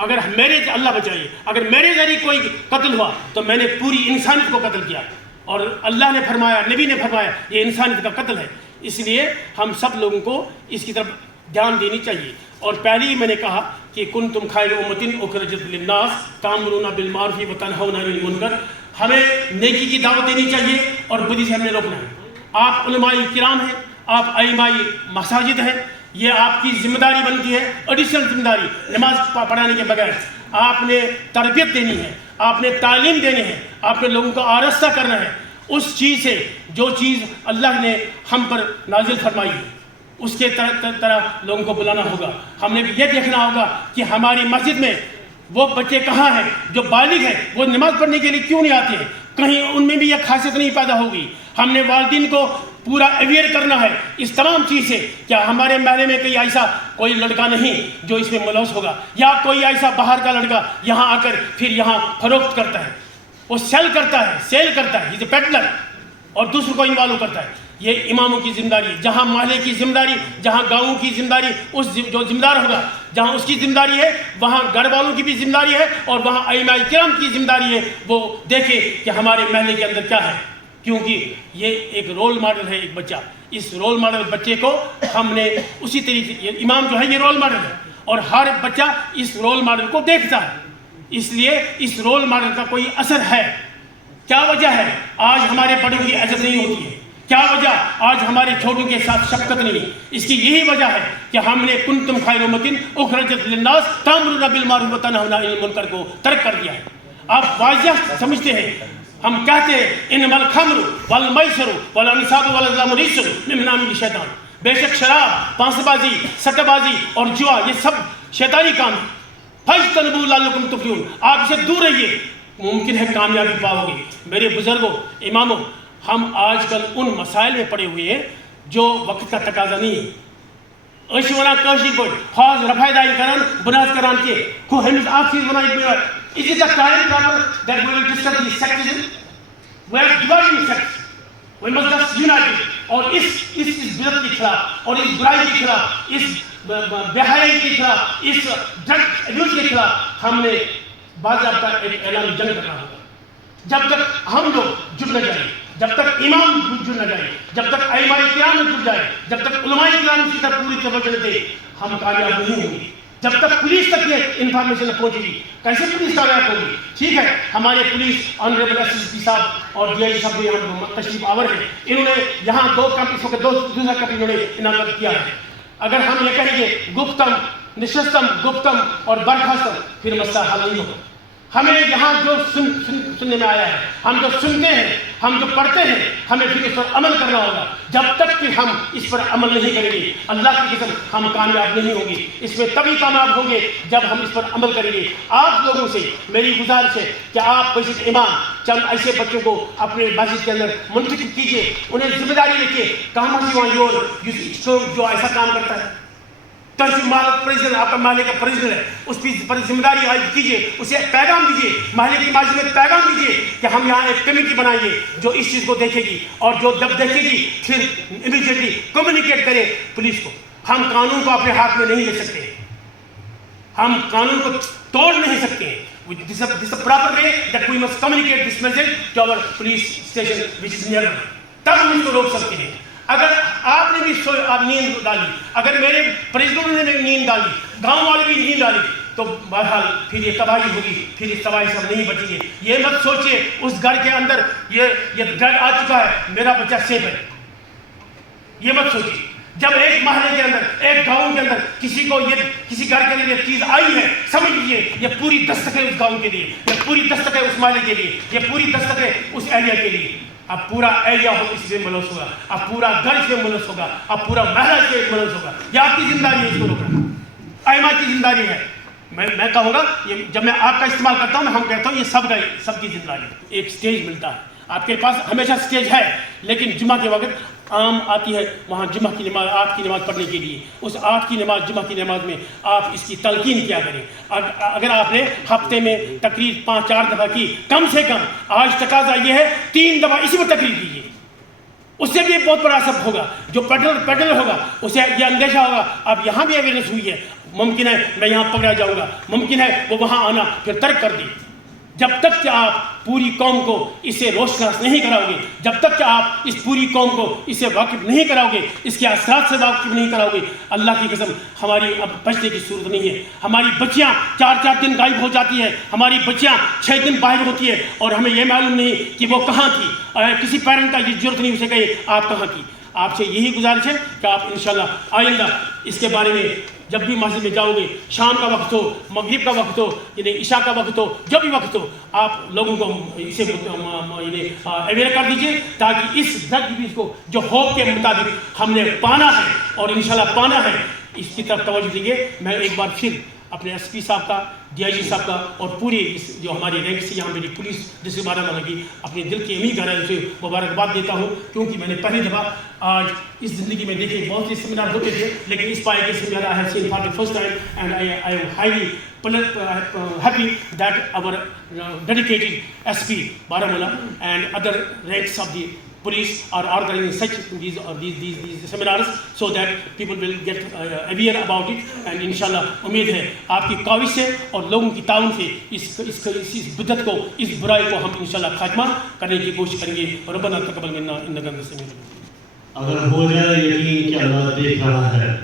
اگر اللہ بچائے اگر میرے ذریعے کوئی قتل ہوا تو میں نے پوری انسانیت کو قتل کیا، اور اللہ نے فرمایا، نبی نے فرمایا یہ انسانیت کا قتل ہے۔ اس لیے ہم سب لوگوں کو اس کی طرف دھیان دینی چاہیے۔ اور پہلے ہی میں نے کہا کہ کنتم خیر امۃ اخرجت للناس تأمرون بالمعروف وتنہون عن المنکر، ہمیں نیکی کی دعوت دینی چاہیے اور بدی سے ہمیں روکنا ہے۔ آپ علماء کرام ہیں، آپ ائمہ مساجد ہیں، یہ آپ کی ذمہ داری بنتی ہے، ایڈیشنل ذمہ داری نماز پڑھانے کے بغیر آپ نے تربیت دینی ہے، آپ نے تعلیم دینی ہے، آپ نے لوگوں کو آراستہ کرنا ہے اس چیز سے جو چیز اللہ نے ہم پر نازل فرمائی ہے، اس کے طرح لوگوں کو بلانا ہوگا۔ ہم نے یہ دیکھنا ہوگا کہ ہماری مسجد میں وہ بچے کہاں ہیں جو بالغ ہیں، وہ نماز پڑھنے کے لیے کیوں نہیں آتے ہیں؟ کہیں ان میں بھی یہ خاصیت نہیں پیدا ہوگی۔ ہم نے والدین کو پورا اویئر کرنا ہے اس تمام چیز سے، کیا ہمارے محلے میں کوئی ایسا کوئی لڑکا نہیں جو اس میں ملوث ہوگا، یا کوئی ایسا باہر کا لڑکا یہاں آ کر پھر یہاں فروخت کرتا ہے، وہ سیل کرتا ہے پیڈلر، اور دوسروں کو انوالو کرتا ہے۔ یہ اماموں کی ذمہ داری ہے، جہاں محلے کی ذمہ داری، جہاں گاؤں کی ذمہ داری، اس جو ذمہ دار ہوگا جہاں اس کی ذمہ داری ہے، وہاں گھر والوں کی بھی ذمہ داری ہے، اور وہاں ائمہ کرام کی ذمہ داری ہے وہ دیکھے کہ ہمارے محلے کے اندر کیا ہے، کیونکہ یہ ایک رول ماڈل ہے ایک بچہ۔ اس رول ماڈل بچے کو ہم نے اسی طریقے سے، امام جو ہے یہ رول ماڈل ہے، اور ہر بچہ اس رول ماڈل کو دیکھتا ہے، اس لیے اس رول ماڈل کا کوئی اثر ہے۔ کیا وجہ ہے آج ہمارے بڑوں کی عزت نہیں ہوتی ہے؟ کیا وجہ آج ہمارے چھوٹوں کے ساتھ شفقت نہیں؟ اس کی یہی وجہ ہے کہ ہم نے کنتم خیر امۃ اخرجت للناس تأمرون بالمعروف وتنہون عن المنکر کو ترک کر دیا ہے۔ آپ واضح سمجھتے ہیں، ہم کہتے ہیں انما الخمر والمیسر والانصاب والازلام رجس من عمل الشیطان، بے شک شراب، پانس بازی، سٹہ بازی اور جوا یہ سب شیطانی کام ہے۔ فاجتنبوہ لعلکم تفلحون، آپ اسے دور رہیے، ممکن ہے کامیابی پاؤ گے۔ میرے بزرگوں، اماموں، ہم آج کل ان مسائل میں پڑے ہوئے ہیں جو وقت کا تقاضا نہیں ہے۔ أسۍ چھِ وَنان کٲشِرۍ پٲٹھۍ حاض رفاع داعی کران بہٕ نہ کران کینٛہہ، گوٚو ہیٚمِس اکھ چیٖز وَنان یہِ Is it the time proper that we will discuss the sectism? We are dividing sects. We must just unite it. اور اس بدعت کے خلاف، اور اس برائی کے خلاف، اس بے حیائی کے خلاف، اس ڈرگ ایبیوز کے خلاف ہم نے باضابطہ ایک اعلان جنگ کرنا ہوگا۔ جب تک ہم لوگ جڑ نہ جائیں، جب تک امام جڑ نہ جائیں، جب تک ائمہ کرام نہ جڑ جائیں، جب تک علماء کرام اس کی طرف پوری توجہ نہ دیں، ہم کامیاب نہیں ہوں گے۔ جب تک پولیس تک یہ انفارمیشن نہ پہنچے گی، کیسے پولیس کامیاب ہوگی؟ ٹھیک ہے، ہمارے police honourable S S P صاحب اور ڈی آئی جی صاحب بھی یہاں تشریف آور ہیں، انہوں نے یہاں دو کیمپ دوسرا کیمپ انہوں نے انعقاد کیا ہے۔ اگر ہم یہ کہیں گے گفتم نشستم گفتم اور برخاستم، پھر مسئلہ حل نہیں ہوگا۔ ہمیں یہاں جو سننے میں آیا ہے، ہم جو سنتے ہیں، ہم جو پڑھتے ہیں، ہمیں پھر اس پر عمل کرنا ہوگا۔ جب تک کہ ہم اس پر عمل نہیں کریں گے، اللہ کی قسم ہم کامیاب نہیں ہوں گے۔ اس میں تبھی کامیاب ہوں گے جب ہم اس پر عمل کریں گے۔ آپ لوگوں سے میری گزارش ہے کہ آپ مسجد امام چند ایسے بچوں کو اپنے مسجد کے اندر منتخب کیجیے، انہیں ذمہ داری رکھیے۔ کہاں سے وہاں جو ایسا کام کرتا ہے، پریزیڈنٹ آپ کا محلے کا پریزیڈنٹ ہے، اس کی ذمہ داری عائد کیجیے، اسے پیغام دیجیے، محلے کی مسجد میں پیغام دیجیے کہ ہم یہاں ایک کمیٹی بنائیں گے جو اس چیز کو دیکھے گی، اور جو جب دیکھے گی پھر امیڈیٹلی کمیونیکیٹ کرے پولیس کو۔ ہم قانون کو اپنے ہاتھ میں نہیں لے سکتے، ہم قانون کو توڑ نہیں سکتے۔ This is the proper way that we must communicate this message to our police station which is nearby. تب ہم اس کو روک سکتے ہیں۔ اگر آپ نے بھی نیند ڈالی، اگر میرے پریزیڈنٹ نے بھی نیند ڈالی، گاؤں والے بھی نیند ڈالی، تو بہرحال پھر یہ تباہی ہوگی، پھر اس تباہی سے ہم نہیں بچیں گے۔ یہ مت سوچئے اس گھر کے اندر یہ ڈرگ آ چکا ہے، میرا بچہ سیف ہے، یہ مت سوچئے۔ جب ایک محلے کے اندر، ایک گاؤں کے اندر کسی گھر کے اندر یہ چیز آئی ہے، سمجھ لیجیے یہ پوری دستک ہے اس گاؤں کے لیے، یہ پوری دستک ہے اس محلے کے لیے، یہ پوری دستک ہے اس ایریا کے لیے۔ اب پورا ایریا اس میں ملوث ہوگا، اب پورا گھر اس میں ملوث ہوگا، اب پورا محلہ اس میں ملوث ہوگا۔ یہ آپ کی ذمہ داری ہے اس کو روکنا، ائمہ کی ذمہ داری ہے۔ میں کہوں گا، جب میں آپ کا استعمال کرتا ہوں، ہم کہتا ہوں یہ سب کی ذمہ داری ہے۔ ایک سٹیج ملتا ہے، آپ کے پاس ہمیشہ سٹیج ہے، لیکن جمعہ کے وقت عام آتی ہے وہاں جمعہ کی نماز، 8 کی نماز پڑھنے کے لیے۔ اس 8 کی نماز، جمعہ کی نماز میں آپ اس کی تلقین کیا کریں۔ اگر آپ نے ہفتے میں تقریر 5-4 دفعہ کی، کم سے کم آج تقاضا یہ ہے 3 دفعہ اسی پر تقریر کیجیے، اس سے بھی بہت بڑا اثر ہوگا. جو پیڈلر ہوگا اسے یہ اندیشہ ہوگا اب یہاں بھی اویئرنیس ہوئی ہے, ممکن ہے میں یہاں پکڑا جاؤں گا, ممکن ہے وہ وہاں آنا پھر ترک کر دی. جب تک کہ آپ پوری قوم کو اسے روشناس نہیں کراؤ گے, جب تک کہ آپ اس پوری قوم کو اسے واقف نہیں کراؤ گے, اس کے اثرات سے واقف نہیں کراؤ گے, اللہ کی قسم ہماری اب بچنے کی صورت نہیں ہے. ہماری بچیاں 4 دن غائب ہو جاتی ہیں, ہماری بچیاں 6 دن باہر ہوتی ہے اور ہمیں یہ معلوم نہیں کہ وہ کہاں تھی. کسی پیرنٹ کا یہ ضرورت نہیں اسے کہے آپ کہاں تھی. آپ سے یہی گزارش ہے کہ آپ انشاءاللہ آئندہ اس کے بارے میں جب بھی مسجد میں جاؤ گے, شام کا وقت ہو, مغرب کا وقت ہو, یعنی عشاء کا وقت ہو, جو بھی وقت ہو, آپ لوگوں کو اسے یعنی اویئر کر دیجیے تاکہ اس ڈرگ کو جو ہوپ کے مطابق ہم نے پانا ہے اور انشاءاللہ پانا ہے اس کی طرف توجہ دیں گے. میں ایک بار پھر اپنے ایس پی صاحب کا, ڈی آئی جی صاحب کا اور پوری اس جو ہماری رینک سے یہاں میری پولیس ڈسٹرکٹ بارہمولہ کی اپنے دل کی امید گہرائیوں سے مبارکباد دیتا ہوں, کیونکہ میں نے پہلی دفعہ آج اس زندگی میں دیکھے بہت سے سیمینار ہوتے تھے لیکن اس پائے کے seminar I have seen for the first time and I am highly happy that our dedicated SP Baramulla and other ranks of the police are organizing such these seminars so that people will get aware about it. And inshallah امید ہے آپ کی کاوش سے اور لوگوں کی تعاون سے اس بدعت کو, اس برائی کو ہم انشاءاللہ خاتمہ کرنے کی کوشش کریں گے. ربنا تقبل منا انک انت السمیع العلیم. اگر ہو جائے یقین کہ اللہ دیکھ رہا ہے.